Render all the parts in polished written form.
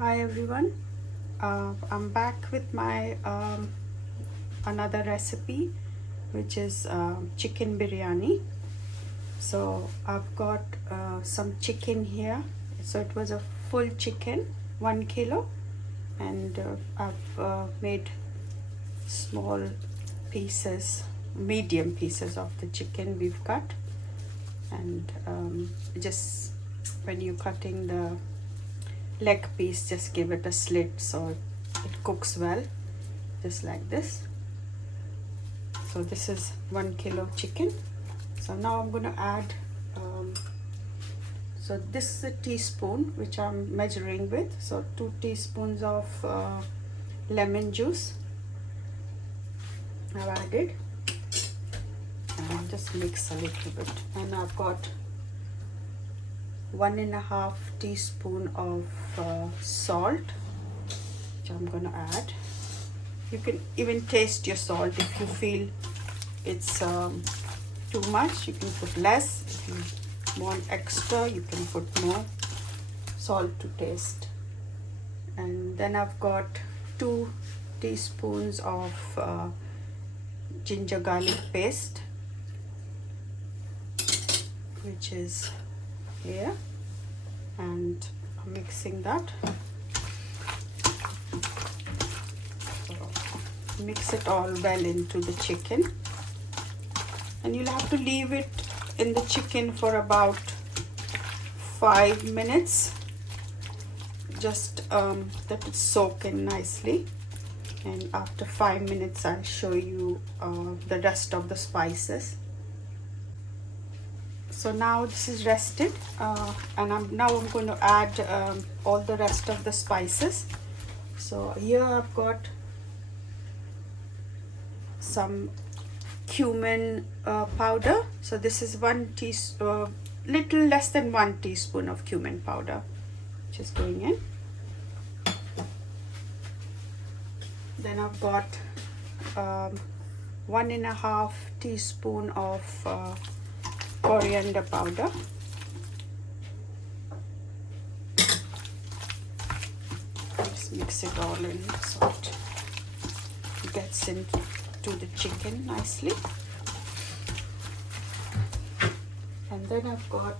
Hi everyone, I'm back with my another recipe, which is chicken biryani. So I've got some chicken here. So it was a full chicken, 1 kilo, and I've made small pieces, medium pieces of the chicken we've cut, and just when you're cutting the leg piece, just give it a slit so it cooks well, just like this. So this is 1 kilo chicken. So now I'm going to add so this is a teaspoon which I'm measuring with, so 2 teaspoons of lemon juice I've added, and I'll just mix a little bit. And I've got 1.5 teaspoon of salt, which I'm gonna add. You can even taste your salt. If you feel it's too much, you can put less. If you want extra, you can put more salt to taste. And then I've got 2 teaspoons of ginger garlic paste, which is here, and I'm mixing that. So mix it all well into the chicken, and you'll have to leave it in the chicken for about 5 minutes, just that it soak in nicely. And after 5 minutes I'll show you the rest of the spices. So now this is rested, and I'm going to add all the rest of the spices. So here I've got some cumin powder. So this is little less than 1 teaspoon of cumin powder, which is going in. Then I've got 1.5 teaspoon of coriander powder. Just mix it all in so it gets into the chicken nicely. And then I've got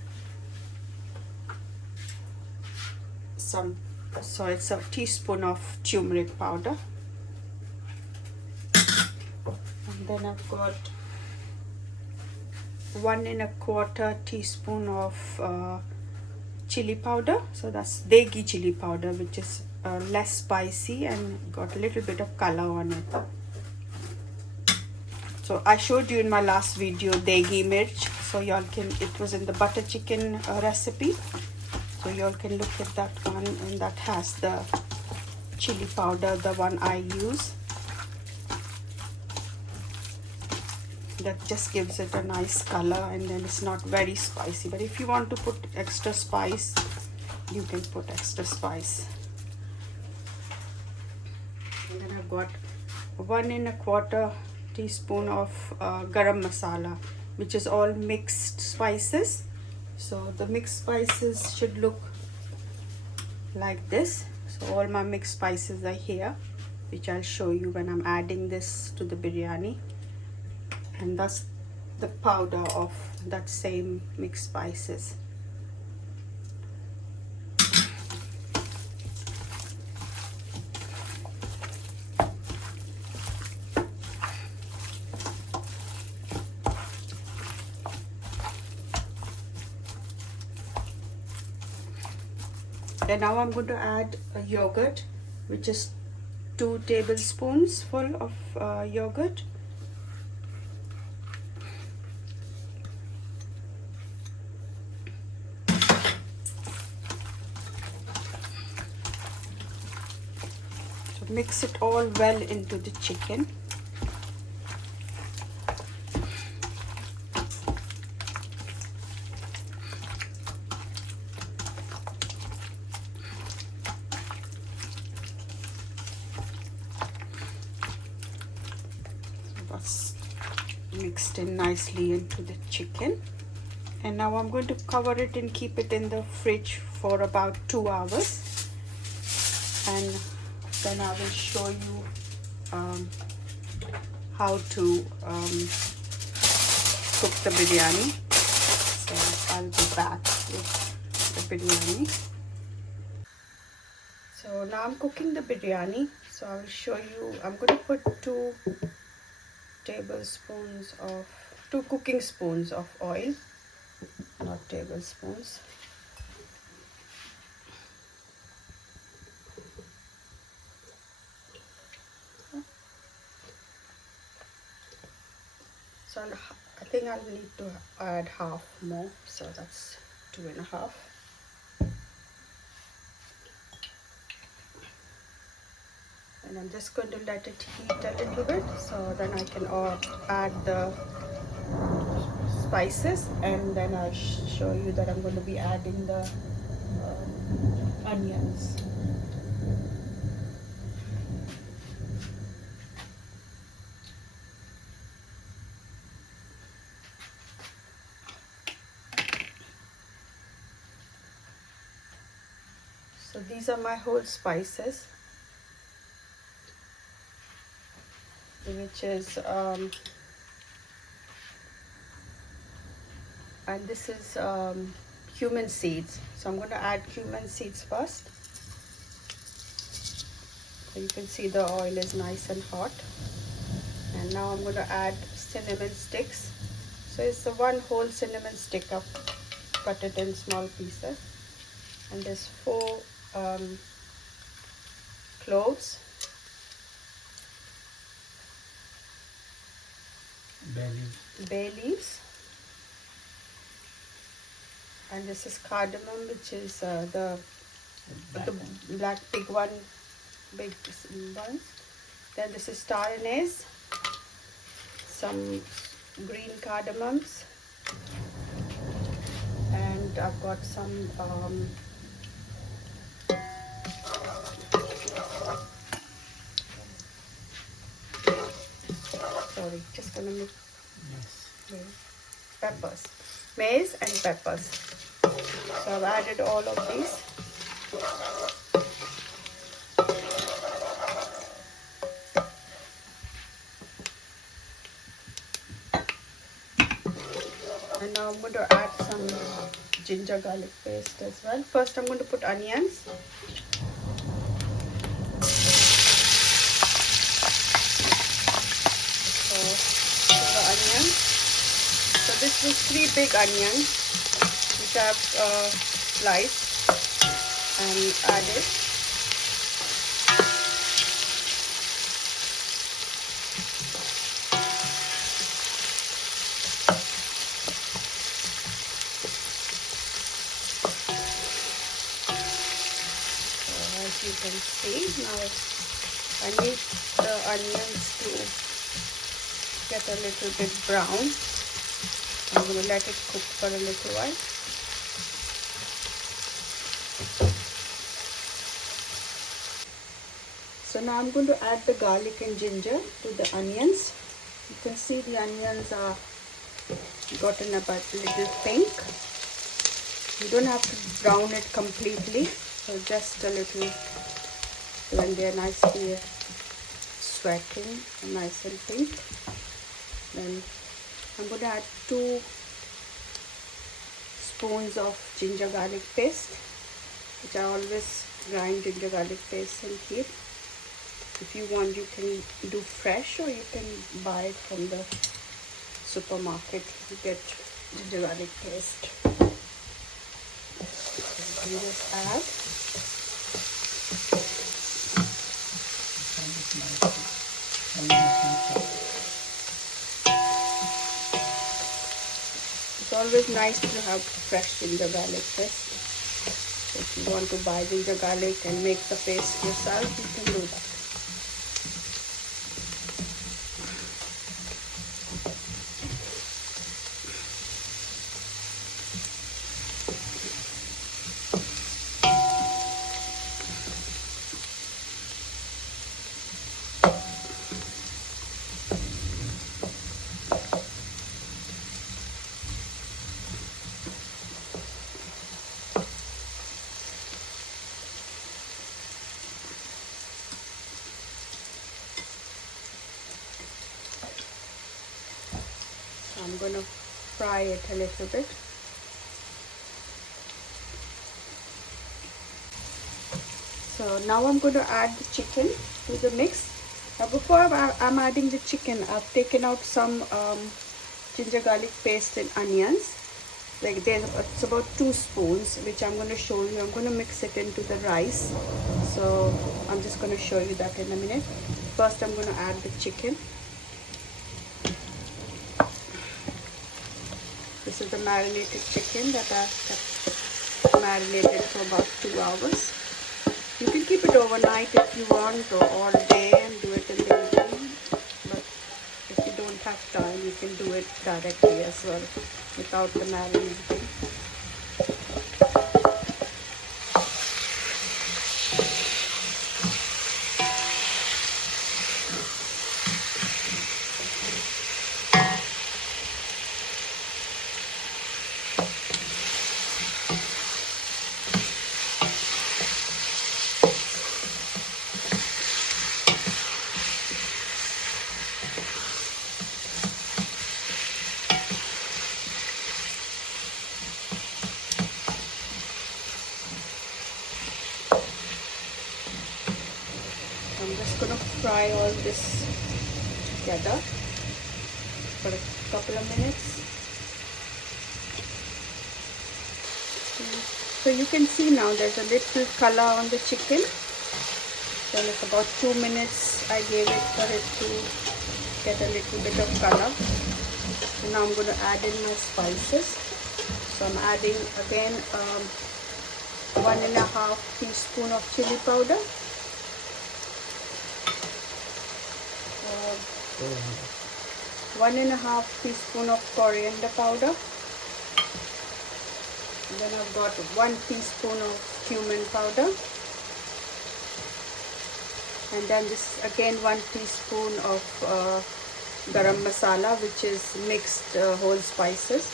it's a teaspoon of turmeric powder. And then I've got 1.25 teaspoon of chili powder. So that's deggi chili powder, which is less spicy and got a little bit of color on it. So I showed you in my last video deggi mirch, so y'all can, it was in the butter chicken recipe, so y'all can look at that one, and that has the chili powder, the one I use. That just gives it a nice color, and then it's not very spicy. But if you want to put extra spice, you can put extra spice. And then I've got 1.25 teaspoon of garam masala, which is all mixed spices. So the mixed spices should look like this. So all my mixed spices are here, which I'll show you when I'm adding this to the biryani. And that's the powder of that same mixed spices. And now I'm going to add a yogurt, which is 2 tablespoons full of yogurt. Mix it all well into the chicken. That's mixed in nicely into the chicken. And now I'm going to cover it and keep it in the fridge for about 2 hours. and then I will show you how to cook the biryani. So I'll be back with the biryani. So now I'm cooking the biryani. So I will show you. I'm going to put 2 cooking spoons of oil, not tablespoons. So I think I'll need to add half more, so that's 2.5. And I'm just going to let it heat a little bit, so then I can add the spices, and then I'll show you that I'm going to be adding the onions. So these are my whole spices, which is and this is cumin seeds. So I'm going to add cumin seeds first. So you can see the oil is nice and hot. And now I'm going to add cinnamon sticks. So it's the 1 whole cinnamon stick. I've cut it in small pieces. And there's 4 cloves. Bay leaves. And this is cardamom, which is the black big ones. Then this is star anise, some green cardamoms, and I've got some sorry, just gonna make peppers, maize and peppers. So I've added all of these. And now I'm going to add some ginger garlic paste as well. First I'm going to put onions. So the onions. So this was 3 big onions, which I've sliced and added. So as you can see, now I need the onions to get a little bit brown. I'm going to let it cook for a little while. So now I'm going to add the garlic and ginger to the onions. You can see the onions are gotten about a little pink. You don't have to brown it completely, so just a little, when they're nicely sweating and nice and pink. Then I'm going to add 2 spoons of ginger garlic paste, which I always grind ginger garlic paste and keep. If you want, you can do fresh, or you can buy it from the supermarket. You get ginger garlic paste. You just add. It's always nice to have fresh ginger garlic paste. So if you want to buy ginger garlic and make the paste yourself, you can do that. going to fry it a little bit. So now I'm going to add the chicken to the mix. Now before I'm adding the chicken, I've taken out some ginger garlic paste and onions. Like it's about 2 spoons, which I'm going to show you. I'm going to mix it into the rice. So I'm just going to show you that in a minute. First I'm going to add the chicken. This is the marinated chicken that I kept marinated for about 2 hours. You can keep it overnight if you want, or all day and do it in the evening. But if you don't have time, you can do it directly as well without the marinating. I'm just going to fry all this together for a couple of minutes. So you can see now there's a little color on the chicken. Then it's about 2 minutes I gave it for it to get a little bit of color. So now I'm going to add in my spices. So I'm adding again 1.5 teaspoon of chili powder. 1.5 teaspoon of coriander powder. And then I've got 1 teaspoon of cumin powder. And then this again 1 teaspoon of garam masala, which is mixed whole spices.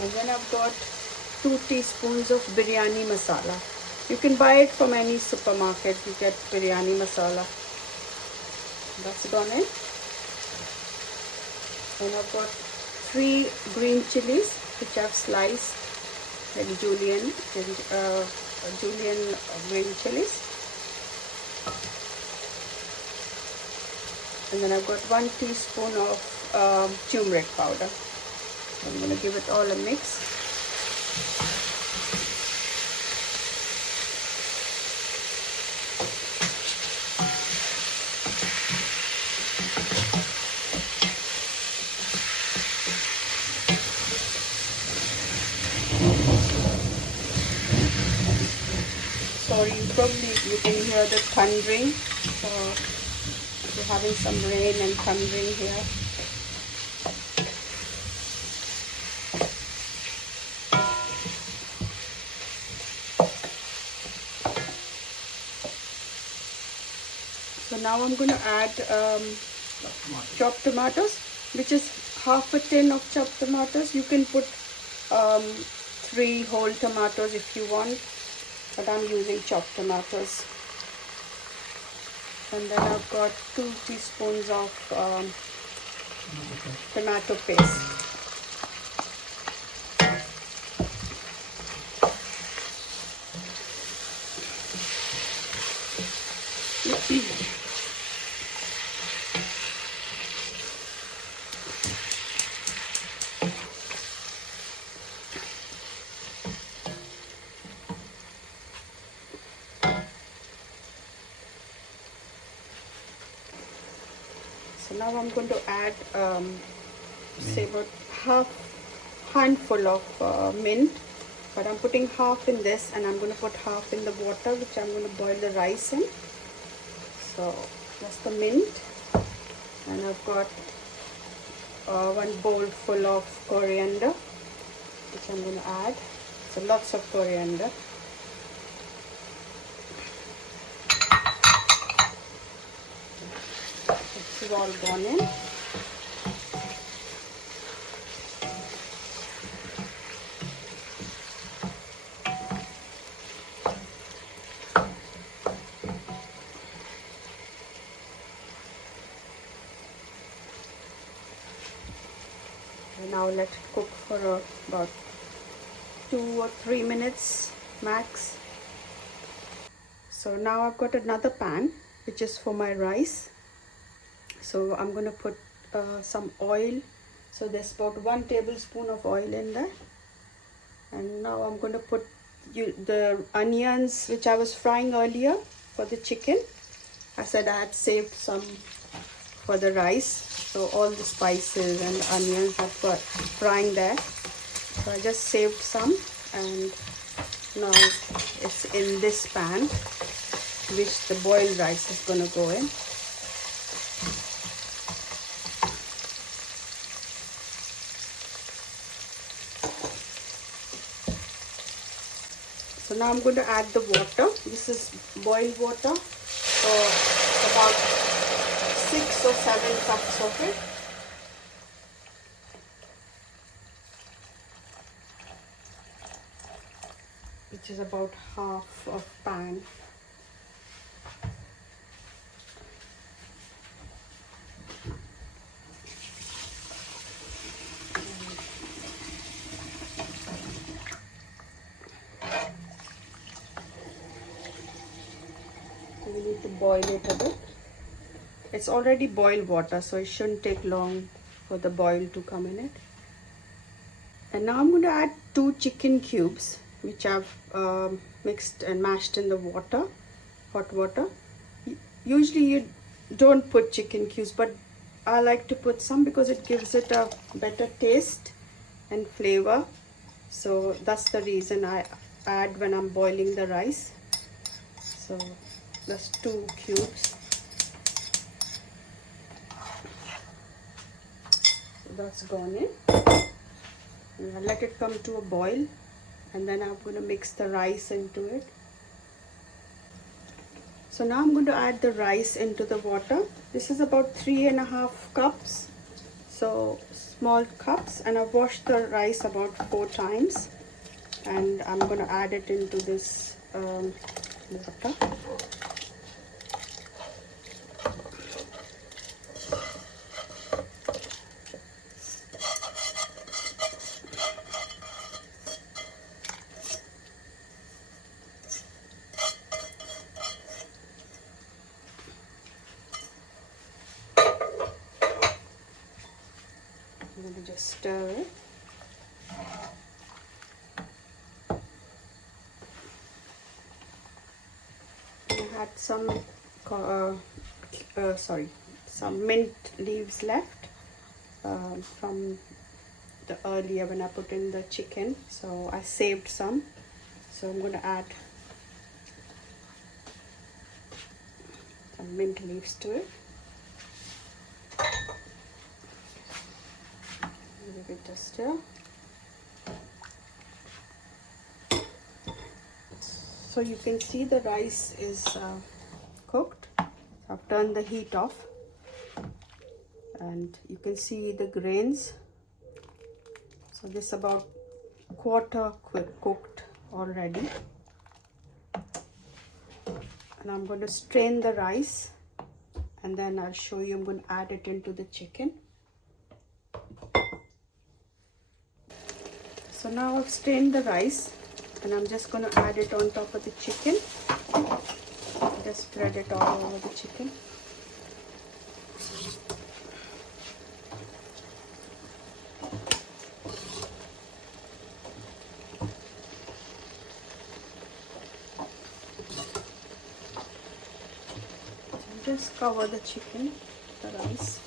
And then I've got 2 teaspoons of biryani masala. You can buy it from any supermarket. You get biryani masala. That's gone in. And I've got 3 green chilies which I've sliced, like julienne green chilies. And then I've got 1 teaspoon of turmeric powder. I'm going to give it all a mix. Sorry, you can hear the thundering. So we're having some rain and thundering here. So now I'm going to add chopped tomatoes, which is half a tin of chopped tomatoes. You can put 3 whole tomatoes if you want, but I'm using chopped tomatoes. And then I've got 2 teaspoons of tomato paste. So now I'm going to add say about half handful of mint, but I'm putting half in this and I'm going to put half in the water which I'm going to boil the rice in. So that's the mint, and I've got 1 bowl full of coriander which I'm going to add. So lots of coriander. This is all gone in. let it cook for about 2 or 3 minutes max. So now I've got another pan which is for my rice. So I'm going to put some oil. So there's about 1 tablespoon of oil in there. And now I'm going to put the onions which I was frying earlier for the chicken. I said I had saved some for the rice. So all the spices and onions are frying there. So I just saved some, and now it's in this pan which the boiled rice is going to go in. So now I'm going to add the water. This is boiled water, so about 6 or 7 cups of it. Which is about half of pan. We need to boil it a bit. It's already boiled water, so it shouldn't take long for the boil to come in it. And now I'm going to add 2 chicken cubes which I've mixed and mashed in the water, hot water. Usually you don't put chicken cubes, but I like to put some because it gives it a better taste and flavor. So that's the reason I add when I'm boiling the rice. So that's 2 cubes. So that's gone in. And I'll let it come to a boil, and then I'm going to mix the rice into it. So now I'm going to add the rice into the water. This is about 3.5 cups. So small cups, and I've washed the rice about 4 times, and I'm going to add it into this water. I'm going to just stir it. I had some some mint leaves left from the earlier when I put in the chicken, so I saved some. So I'm going to add some mint leaves to it. Give it a stir. So you can see the rice is cooked. I've turned the heat off, and you can see the grains. So this is about quarter cooked already. And I'm going to strain the rice, and then I'll show you. I'm going to add it into the chicken. So now I've strained the rice, and I'm just going to add it on top of the chicken. Just spread it all over the chicken. Just cover the chicken, the rice.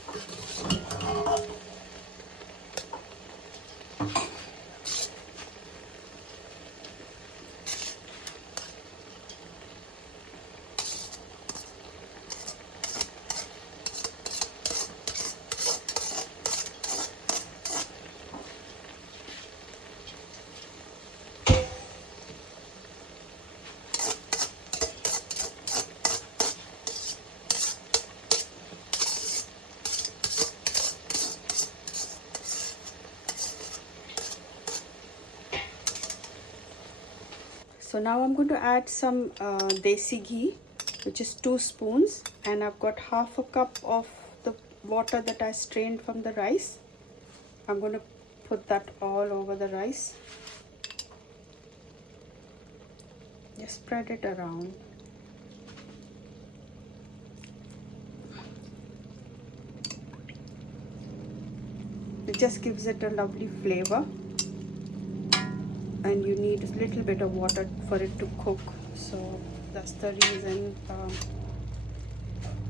So now I'm going to add some desi ghee, which is 2 spoons, and I've got half a cup of the water that I strained from the rice. I'm going to put that all over the rice. Just spread it around. It just gives it a lovely flavor, and you need a little bit of water for it to cook. So that's the reason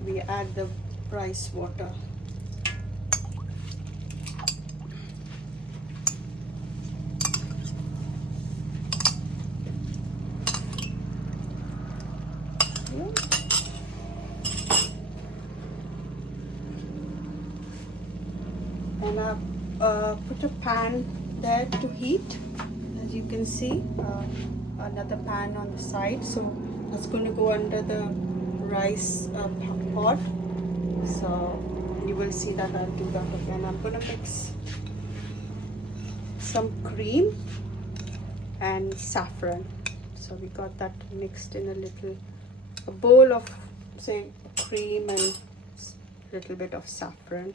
we add the rice water. And I've put a pan there to heat. As you can see, another pan on the side, so that's going to go under the rice pot. So you will see that I'll do that again. I'm going to mix some cream and saffron. So we got that mixed in a bowl of, say, cream and a little bit of saffron.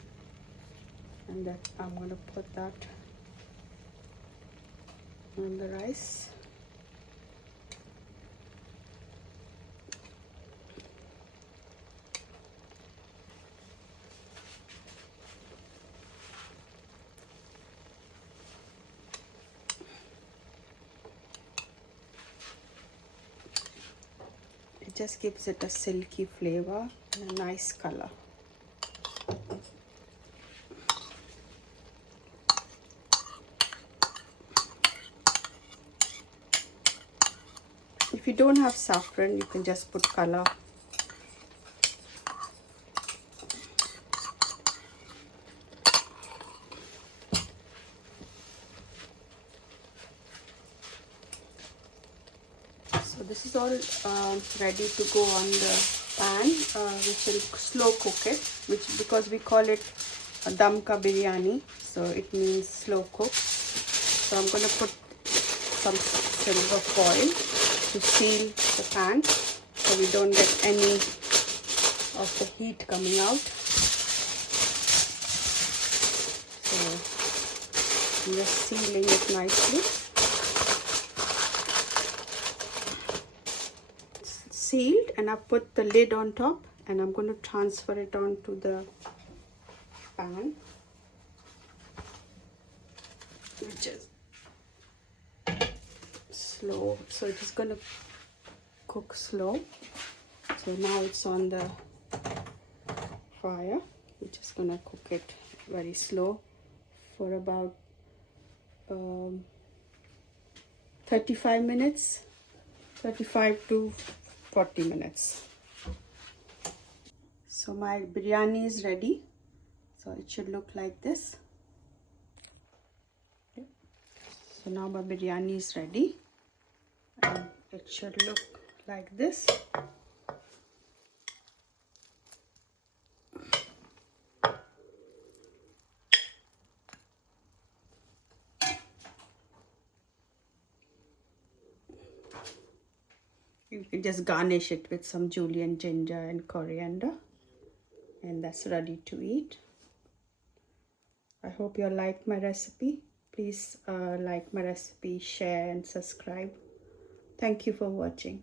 And then I'm going to put that on the rice. It just gives it a silky flavor and a nice color. If you don't have saffron, you can just put color. So this is all ready to go on the pan. We will slow cook it, because we call it a dum ka biryani, so it means slow cook. So I'm going to put some silver foil to seal the pan so we don't get any of the heat coming out. So I'm just sealing it nicely. It's sealed, and I put the lid on top, and I'm going to transfer it onto the pan, which is slow, so it is going to cook slow. So now it's on the fire. We're just going to cook it very slow for about 35 minutes, 35 to 40 minutes. So my biryani is ready. So it should look like this. So now my biryani is ready, and it should look like this. You can just garnish it with some julienne ginger and coriander, and that's ready to eat. I hope you like my recipe. Please like my recipe, share and subscribe. Thank you for watching.